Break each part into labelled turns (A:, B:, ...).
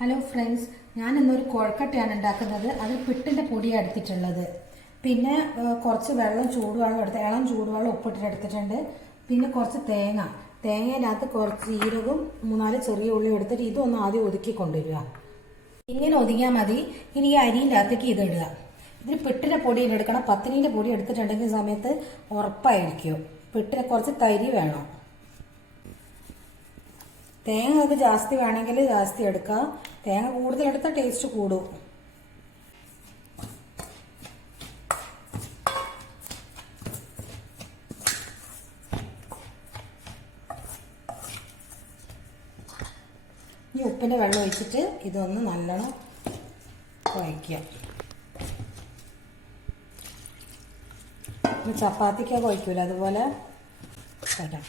A: Hello friends ഞാൻ ഇന്നൊരു കൊഴക്കട്ടയാണ് ഉണ്ടാക്കുന്നത്. അത് പിട്ടിന്റെ പൊടിയാണ് എടുത്തിട്ടുള്ളത്. പിന്നെ കുറച്ച് വെള്ളം ചൂടുവെള്ളം എടുത്ത് ഇളം ചൂടുവെള്ളം ഉപ്പിട്ടിട്ട് എടുത്തിട്ടുണ്ട്. പിന്നെ കുറച്ച് തേങ്ങ. തേങ്ങയിനകത്ത് കുറച്ച് ജീരകവും മൂന്നാൽ ചെറിയ ഉള്ളി എടുത്തിട്ട് ഇതൊന്ന് ആദ്യം ഒതുക്കി കൊണ്ടുവരിക ഇങ്ങനെ ഒതുങ്ങിയാൽ മതി. ഇനി ഈ അരിന്റെ അകത്തേക്ക് ഇത് ഇതിന് പിട്ടിന്റെ പൊടി എടുക്കണം. പത്തിനീന്റെ പൊടി എടുത്തിട്ടുണ്ടെങ്കിൽ സമയത്ത് ഉറപ്പായിരിക്കും. പിട്ടിന് കുറച്ച് തരി വേണം. തേങ്ങ നമുക്ക് ജാസ്തി വേണമെങ്കിൽ ജാസ്തി എടുക്കാം. തേങ്ങ കൂടുതൽ എടുത്താൽ ടേസ്റ്റ് കൂടും. ഈ ഉപ്പിന്റെ വെള്ളം ഒഴിച്ചിട്ട് ഇതൊന്ന് നല്ലോണം കുഴയ്ക്കുക ചപ്പാത്തിക്കൊക്കെ കുഴയ്ക്കൂല അതുപോലെ കുഴക്കണം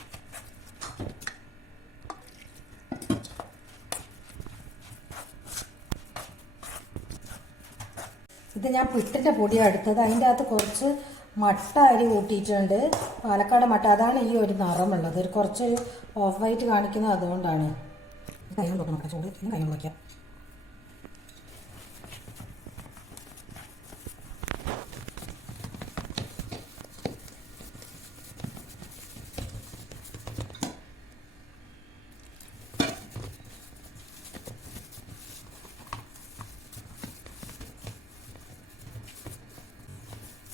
A: ഇത് ഞാൻ പുട്ടിന്റെ പൊടിയാണ് എടുത്തത്. അതിന്റെ അകത്ത് കുറച്ച് മട്ട അരി കൂട്ടിയിട്ടുണ്ട്. പാലക്കാട് മട്ട. അതാണ് ഈ ഒരു നിറമുള്ളത്. ഒരു കുറച്ച് ഓഫ് വൈറ്റ് കാണിക്കുന്നത് അതുകൊണ്ടാണ്. കൈ നോക്കണം ചൂട്. കൈ കൊണ്ട്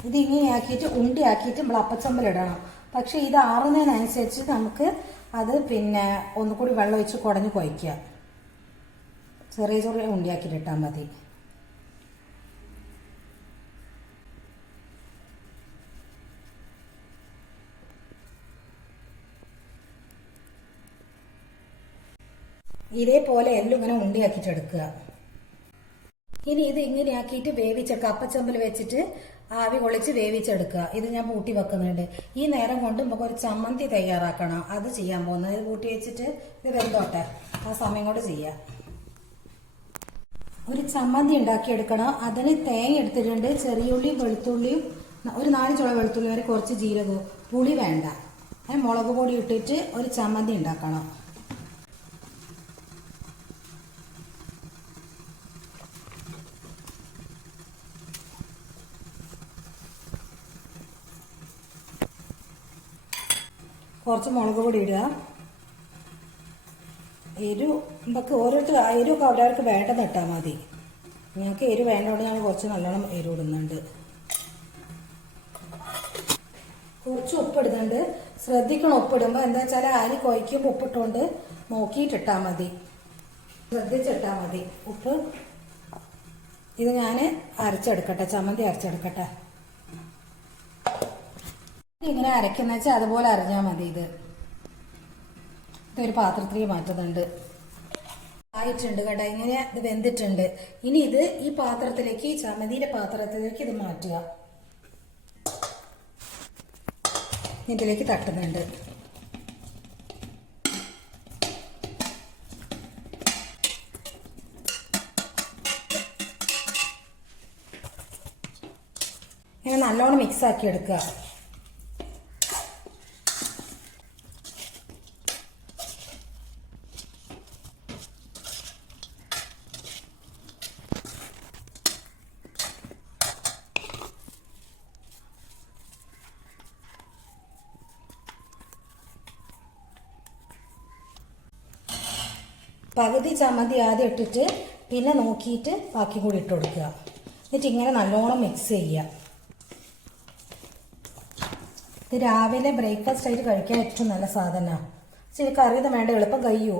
A: ഇത് ആക്കിയിട്ട് ഉണ്ടി ആക്കിയിട്ട് നമ്മൾ അപ്പച്ചമ്പലിടണം പക്ഷെ ഇത് ആറുന്നതിനനുസരിച്ച് നമുക്ക് അത് പിന്നെ ഒന്നുകൂടി വെള്ളം ഒഴിച്ച് കുടഞ്ഞ് കുഴയ്ക്കുക. ചെറിയ ചെറിയ ഉണ്ടിയാക്കിയിട്ട് ഇട്ടാൽ മതി. ഇതേപോലെ എല്ലാം ഇങ്ങനെ ഉണ്ടിയാക്കിയിട്ട് എടുക്കുക. ഇനി ഇത് ഇങ്ങനെയാക്കിയിട്ട് വേവിച്ച വേവിച്ചെടുക്കുക അപ്പച്ചമ്പൽ വെച്ചിട്ട് ആവി കൊള്ളിച്ച് വേവിച്ചെടുക്കുക. ഇത് ഞാൻ പൂട്ടി വെക്കുന്നുണ്ട്. ഈ നേരം കൊണ്ട് നമുക്ക് ഒരു ചമ്മന്തി തയ്യാറാക്കണം. അത് ചെയ്യാൻ പോകുന്നത്. ഇത് പൂട്ടി വെച്ചിട്ട് ഇത് വെന്തോട്ടെ. ആ സമയം കൊണ്ട് ചെയ്യാം. ഒരു ചമ്മന്തി ഉണ്ടാക്കിയെടുക്കണം. അതിന് തേങ്ങ എടുത്തിട്ടുണ്ട്. ചെറിയുള്ളിയും വെളുത്തുള്ളിയും ഒരു നാല് ചുള വെളുത്തുള്ളി വരെ കുറച്ച് ജീരകവും. പുളി വേണ്ട. മുളക് പൊടി ഇട്ടിട്ട് ഒരു ചമ്മന്തി ഉണ്ടാക്കണം. കുറച്ച് മുളക് പൊടി ഇടുക. എരു നമുക്ക് ഓരോരുത്തർ എരിവൊക്കെ അവരവർക്ക് വേണ്ടെന്ന് ഇട്ടാൽ മതി. ഞങ്ങൾക്ക് എരു വേണ്ടതുകൊണ്ട് ഞാൻ കുറച്ച് നല്ലോണം എരു ഇടുന്നുണ്ട്. കുറച്ച് ഉപ്പിടുന്നുണ്ട് ശ്രദ്ധിക്കണം ഉപ്പിടുമ്പോൾ എന്താ വെച്ചാൽ അരി കുഴയ്ക്കുമ്പോൾ ഉപ്പിട്ടുകൊണ്ട് നോക്കിയിട്ടിട്ടാൽ മതി. ശ്രദ്ധിച്ചിട്ടാൽ മതി. ഉപ്പ് ഇത് ഞാൻ അരച്ചെടുക്കട്ടെ ചമ്മന്തി അരച്ചെടുക്കട്ടെ. ഇങ്ങനെ അരക്കുന്ന വെച്ചാൽ അതുപോലെ അരഞ്ഞാൽ മതി ഇത്. ഇതൊരു പാത്രത്തിൽ മാറ്റുന്നുണ്ട്. ആയിട്ടുണ്ട് കേട്ടോ. ഇങ്ങനെ ഇത് വെന്തിട്ടുണ്ട്. ഇനി ഇത് ഈ പാത്രത്തിലേക്ക് ചമ്മന്തിന്റെ പാത്രത്തിലേക്ക് ഇത് മാറ്റുക. ഇതിലേക്ക് തട്ടുന്നുണ്ട്. ഇങ്ങനെ നല്ലോണം മിക്സ് ആക്കി എടുക്കുക. പകുതി ചമ്മന്തി ആദ്യം ഇട്ടിട്ട് പിന്നെ നോക്കിയിട്ട് ബാക്കി കൂടി ഇട്ട് കൊടുക്കുക. എന്നിട്ട് ഇങ്ങനെ നല്ലോണം മിക്സ് ചെയ്യുക. ഇത് രാവിലെ ബ്രേക്ക്ഫാസ്റ്റ് ആയിട്ട് കഴിക്കാൻ ഏറ്റവും നല്ല സാധനമാണ്. പക്ഷെ കറി വേണ്ട എളുപ്പം കഴിയുമോ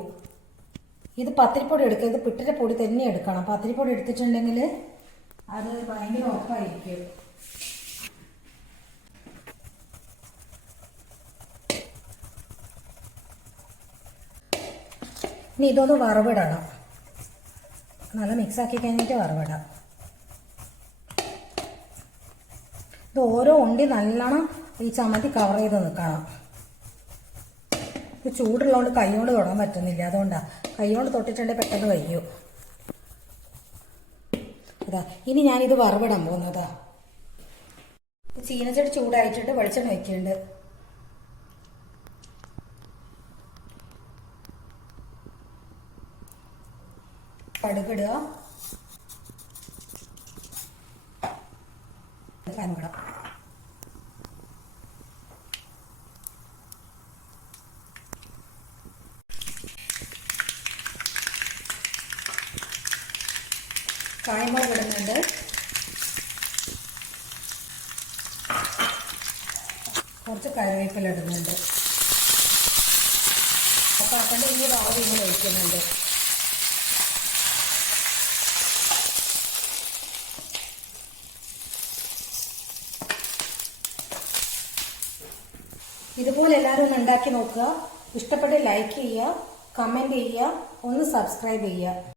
A: ഇത് പത്തിരിപ്പൊടി എടുക്കുക. ഇത് പിട്ടിന്റെ പൊടി തന്നെ എടുക്കണം. പത്തിരിപ്പൊടി എടുത്തിട്ടുണ്ടെങ്കിൽ അത് ഭയങ്കര ഉറപ്പായിരിക്കും. ഇനി ഇതൊന്ന് വറവിടണം. നല്ല മിക്സ് ആക്കി കഴിഞ്ഞിട്ട് വറവിടാം. ഇത് ഓരോ ഉണ്ടി നല്ലോണം ഈ ചമ്മന്തി കവർ ചെയ്ത് നിൽക്കണം ഇത് ചൂടുള്ളതുകൊണ്ട് കൈകൊണ്ട് തൊടാൻ പറ്റുന്നില്ല. അതുകൊണ്ടാണ് കൈകൊണ്ട് തൊട്ടിട്ടുണ്ടെങ്കിൽ പെട്ടെന്ന് വയ്യൂ. അതാ ഇനി ഞാനിത് വറവിടാൻ പോകുന്നതാ. ചീനച്ചട്ടി ചൂടായിട്ടുണ്ട് വെളിച്ചെണ്ണ വയ്ക്കുന്നുണ്ട് കടുകിടുക. കായ്മുളക് ഇടുന്നുണ്ട്. കുറച്ച് കറിവേപ്പില ഇടുന്നുണ്ട്. അപ്പോൾ അപ്പന്റെ ഈ വാവ് ഇങ്ങനെ ഒഴിക്കുന്നുണ്ട്. ഇതുപോലെ എല്ലാവരും ഉണ്ടാക്കി നോക്കുക. ഇഷ്ടപ്പെട്ട് ലൈക്ക് ചെയ്യുക കമന്റ് ചെയ്യുക ഒന്ന് സബ്സ്ക്രൈബ് ചെയ്യുക.